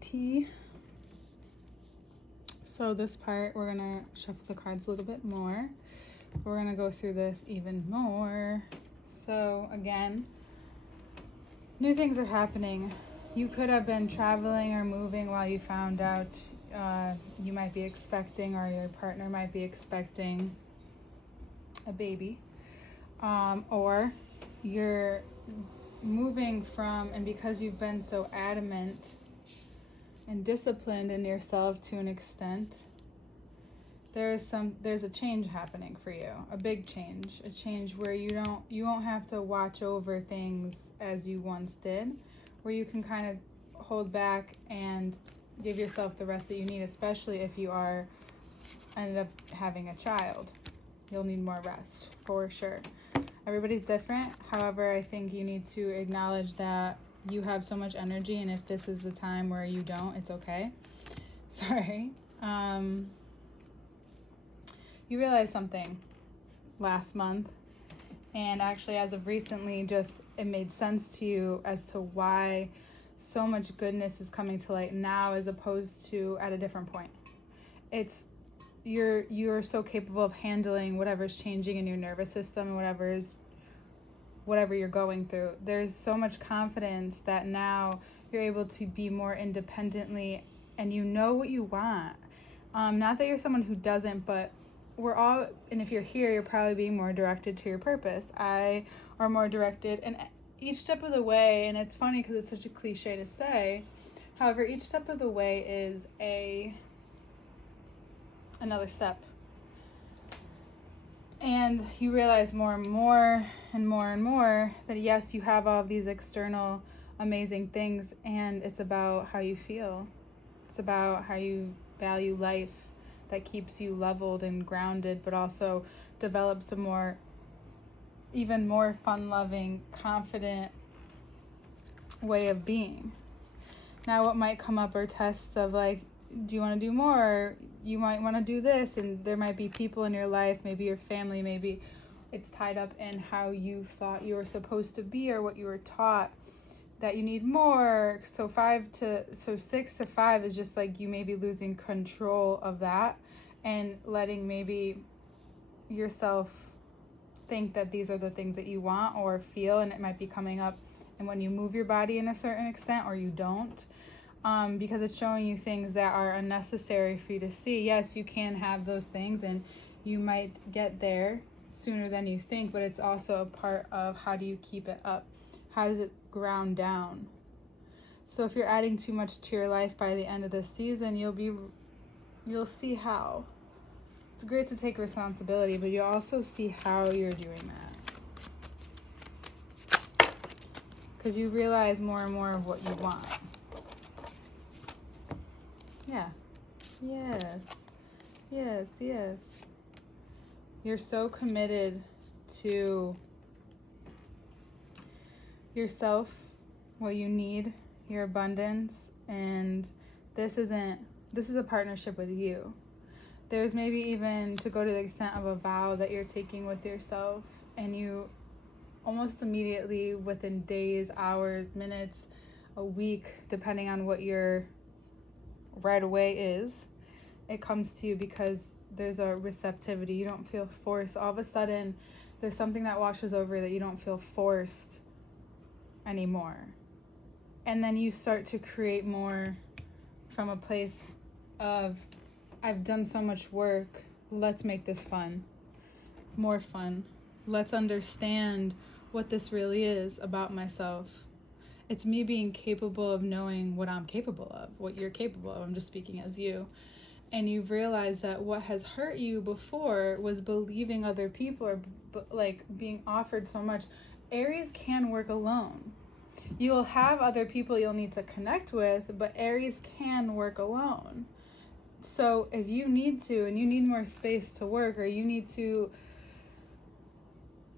tea. So this part, we're gonna shuffle the cards a little bit more. We're gonna go through this even more. So again, new things are happening. You could have been traveling or moving while you found out you might be expecting, or your partner might be expecting a baby. Or you're moving from, and because you've been so adamant and disciplined in yourself to an extent, there's a change happening for you, a big change, a change where you won't have to watch over things as you once did, where you can kind of hold back and give yourself the rest that you need, especially if you are ended up having a child. You'll need more rest for sure. Everybody's different. However, I think you need to acknowledge that you have so much energy, and if this is the time where you don't, it's okay. Sorry. You realized something last month, and actually as of recently, just it made sense to you as to why so much goodness is coming to light now as opposed to at a different point. It's you're so capable of handling whatever's changing in your nervous system and whatever you're going through. There's so much confidence that now you're able to be more independently, and you know what you want. Not that you're someone who doesn't, but we're all, and if you're here, you're probably being more directed to your purpose. I are more directed, and each step of the way, and it's funny because it's such a cliche to say, however, each step of the way is another step. And you realize more and more and more and more that yes, you have all of these external amazing things, and it's about how you feel. It's about how you value life that keeps you leveled and grounded, but also develops a even more fun-loving, confident way of being. Now what might come up are tests of like, do you want to do more? You might want to do this, and there might be people in your life, maybe your family, maybe it's tied up in how you thought you were supposed to be or what you were taught that you need more. So 6 to 5 is just like you may be losing control of that and letting maybe yourself think that these are the things that you want or feel, and it might be coming up and when you move your body in a certain extent or you don't. Because it's showing you things that are unnecessary for you to see. Yes, you can have those things and you might get there sooner than you think, but it's also a part of how do you keep it up? How does it ground down? So if you're adding too much to your life by the end of this season, you'll see how. It's great to take responsibility, but you'll also see how you're doing that. Because you realize more and more of what you want. Yeah. Yes. You're so committed to yourself, what you need, your abundance, and this is a partnership with you. There's maybe even to go to the extent of a vow that you're taking with yourself, and you almost immediately, within days, hours, minutes, a week, depending on what your right away is, it comes to you because there's a receptivity. You don't feel forced. All of a sudden there's something that washes over that you don't feel forced anymore, and then you start to create more from a place of I've done so much work, let's make this fun, more fun. Let's understand what this really is about myself. It's me being capable of knowing what I'm capable of, what you're capable of. I'm just speaking as you. And you've realized that what has hurt you before was believing other people or like being offered so much. Aries can work alone. You will have other people you'll need to connect with, but Aries can work alone. So if you need to, and you need more space to work, or you need to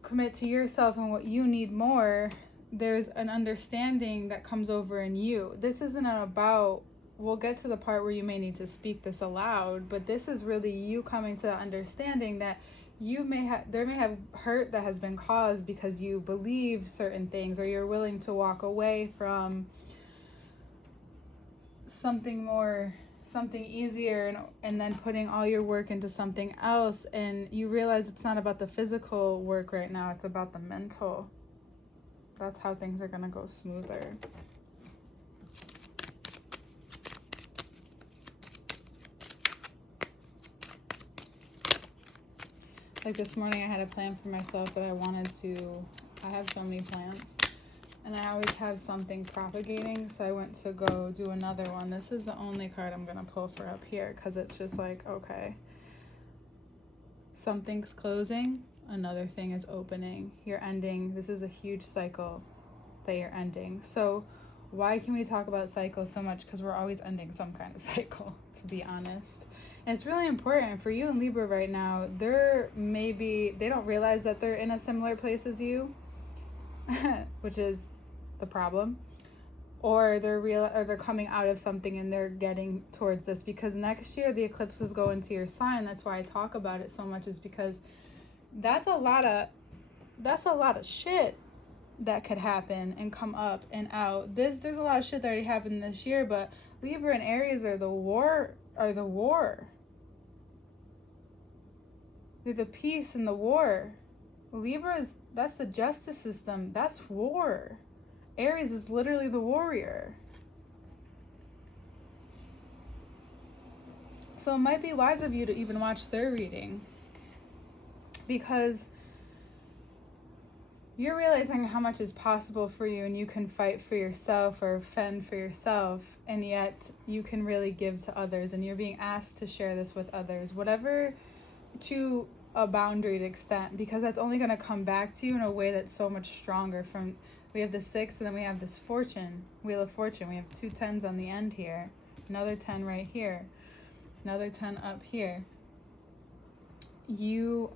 commit to yourself and what you need more, there's an understanding that comes over in you. This isn't about, we'll get to the part where you may need to speak this aloud, but this is really you coming to the understanding that there may have hurt that has been caused because you believe certain things, or you're willing to walk away from something more, something easier, and then putting all your work into something else, and you realize it's not about the physical work right now, it's about the mental. That's how things are going to go smoother. Like this morning I had a plan for myself that I have so many plans. And I always have something propagating, so I went to go do another one. This is the only card I'm going to pull for up here, because it's just like, okay. Something's closing, another thing is opening. You're ending. This is a huge cycle that you're ending. So why can we talk about cycles so much? Because we're always ending some kind of cycle, to be honest. And it's really important for you in Libra right now. They don't realize that they're in a similar place as you, which is the problem, or they're coming out of something and they're getting towards this, because next year the eclipses go into your sign. That's why I talk about it so much, is because that's a lot of shit that could happen and come up and out. There's a lot of shit that already happened this year, but Libra and Aries are the war. They're the peace and the war. That's the justice system. That's war. Aries is literally the warrior. So it might be wise of you to even watch their reading, because you're realizing how much is possible for you, and you can fight for yourself or fend for yourself, and yet you can really give to others, and you're being asked to share this with others, whatever, to a boundaried extent, because that's only going to come back to you in a way that's so much stronger. We have the 6, and then we have this Wheel of Fortune. We have 2 10s on the end here, another 10 right here, another 10 up here.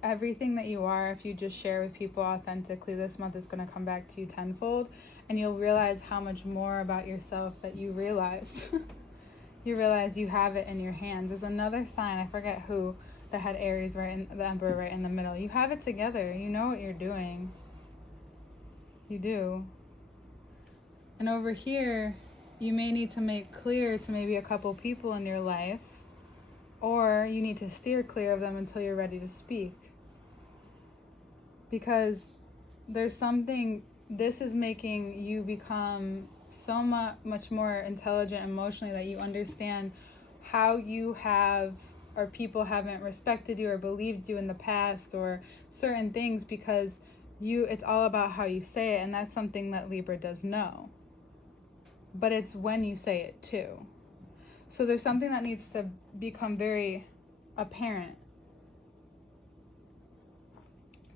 Everything that you are, if you just share with people authentically this month, is going to come back to you tenfold, and you'll realize how much more about yourself that you realized. You realize you have it in your hands. There's another sign, I forget who, that had Aries the Emperor right in the middle. You have it together. You know what you're doing. You do. And over here, you may need to make clear to maybe a couple people in your life, or you need to steer clear of them until you're ready to speak. Because there's something, this is making you become so much more intelligent emotionally, that you understand how you have, or people haven't respected you or believed you in the past, or certain things, because it's all about how you say it, and that's something that Libra does know. But it's when you say it too. So there's something that needs to become very apparent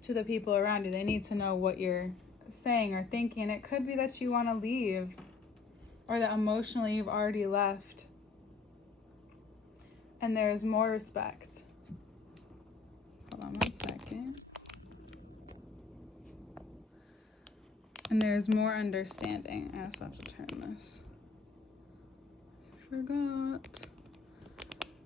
to the people around you. They need to know what you're saying or thinking. It could be that you want to leave, or that emotionally you've already left, and there's more respect. Hold on 1 second. And there's more understanding. I also have to turn this. I forgot.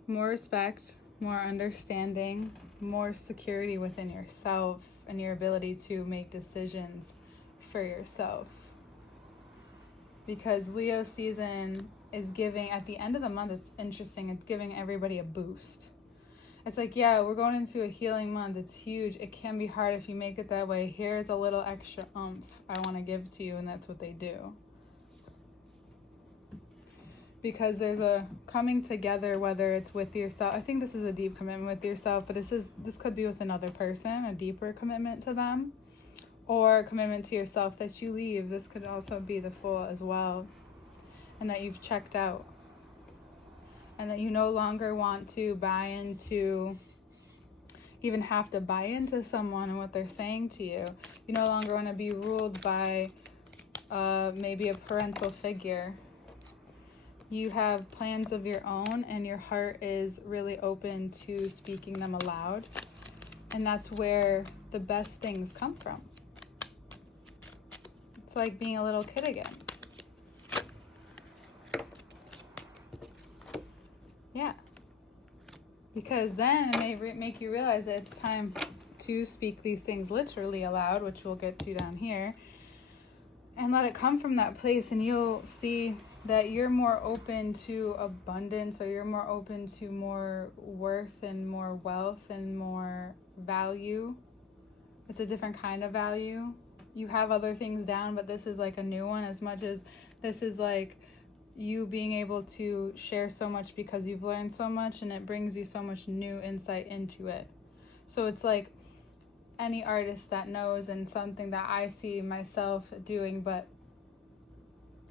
More respect, more understanding, more security within yourself, and your ability to make decisions for yourself. Because Leo season is giving, at the end of the month, it's interesting, it's giving everybody a boost. It's like, yeah, we're going into a healing month. It's huge. It can be hard if you make it that way. Here's a little extra oomph I want to give to you, and that's what they do. Because there's a coming together, whether it's with yourself. I think this is a deep commitment with yourself, but this could be with another person, a deeper commitment to them, or a commitment to yourself that you leave. This could also be the Fool as well, and that you've checked out. And that you no longer want to even have to buy into someone and what they're saying to you. You no longer want to be ruled by maybe a parental figure. You have plans of your own, and your heart is really open to speaking them aloud. And that's where the best things come from. It's like being a little kid again. Yeah. Because then it may make you realize that it's time to speak these things literally aloud, which we'll get to down here, and let it come from that place, and you'll see that you're more open to abundance, or you're more open to more worth and more wealth and more value. It's a different kind of value. You have other things down, but this is like a new one, as much as this is like you being able to share so much because you've learned so much, and it brings you so much new insight into it. So it's like any artist that knows, and something that I see myself doing, but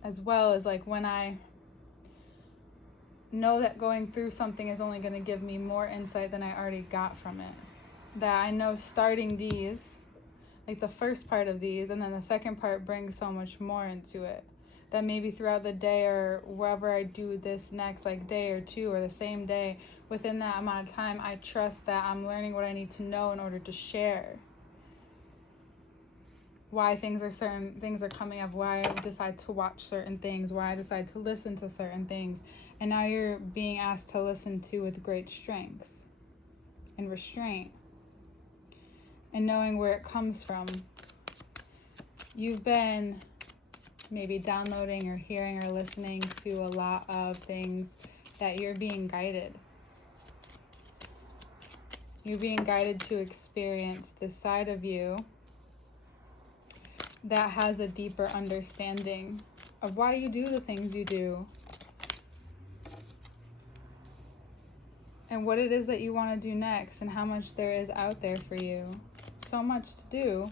as well as like when I know that going through something is only going to give me more insight than I already got from it. That I know starting these, like the first part of these, and then the second part brings so much more into it. That maybe throughout the day, or wherever I do this next, like day or two, or the same day, within that amount of time, I trust that I'm learning what I need to know in order to share. Why certain things are coming up, why I decide to watch certain things, why I decide to listen to certain things. And now you're being asked to listen to with great strength and restraint, and knowing where it comes from. You've been maybe downloading or hearing or listening to a lot of things that you're being guided. You're being guided to experience this side of you that has a deeper understanding of why you do the things you do, and what it is that you want to do next, and how much there is out there for you. So much to do,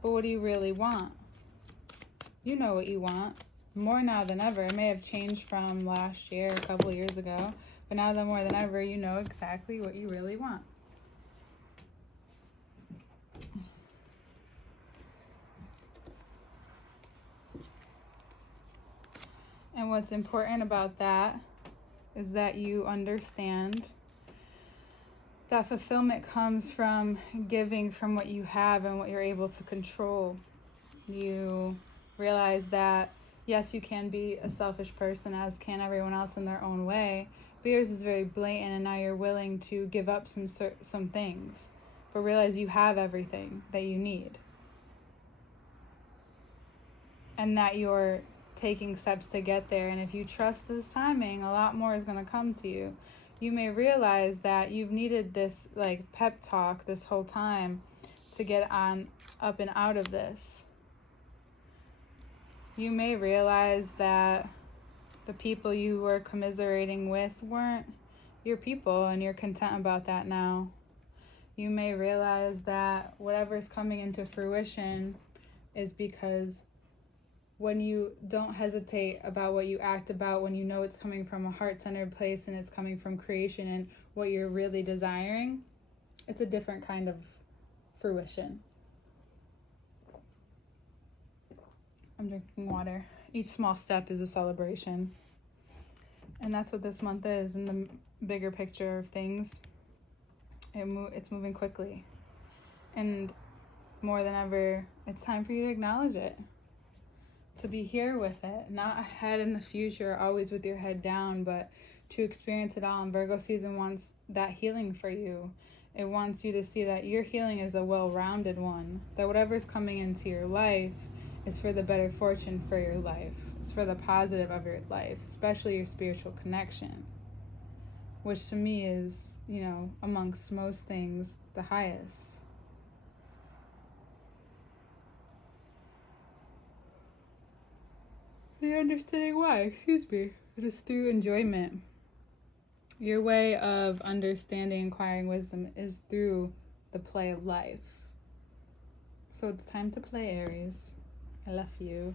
but what do you really want? You know what you want, more now than ever. It may have changed from last year, a couple years ago, but now more than ever, you know exactly what you really want. And what's important about that is that you understand that fulfillment comes from giving from what you have and what you're able to control. You realize that, yes, you can be a selfish person, as can everyone else in their own way, but yours is very blatant, and now you're willing to give up some things, but realize you have everything that you need. And that you're taking steps to get there, and if you trust this timing, a lot more is going to come to you. You may realize that you've needed this like pep talk this whole time to get on up and out of this. You may realize that the people you were commiserating with weren't your people, and you're content about that now. You may realize that whatever's coming into fruition is because when you don't hesitate about what you act about, when you know it's coming from a heart-centered place and it's coming from creation and what you're really desiring, it's a different kind of fruition. I'm drinking water. Each small step is a celebration. And that's what this month is in the bigger picture of things. It's moving quickly. And more than ever, it's time for you to acknowledge it. To be here with it, not ahead in the future, always with your head down, but to experience it all. And Virgo season wants that healing for you. It wants you to see that your healing is a well-rounded one, that whatever's coming into your life is for the better fortune for your life. It's for the positive of your life, especially your spiritual connection, which to me is, amongst most things, the highest. You're understanding why, it is through enjoyment. Your way of understanding, acquiring wisdom is through the play of life. So it's time to play, Aries. I love you.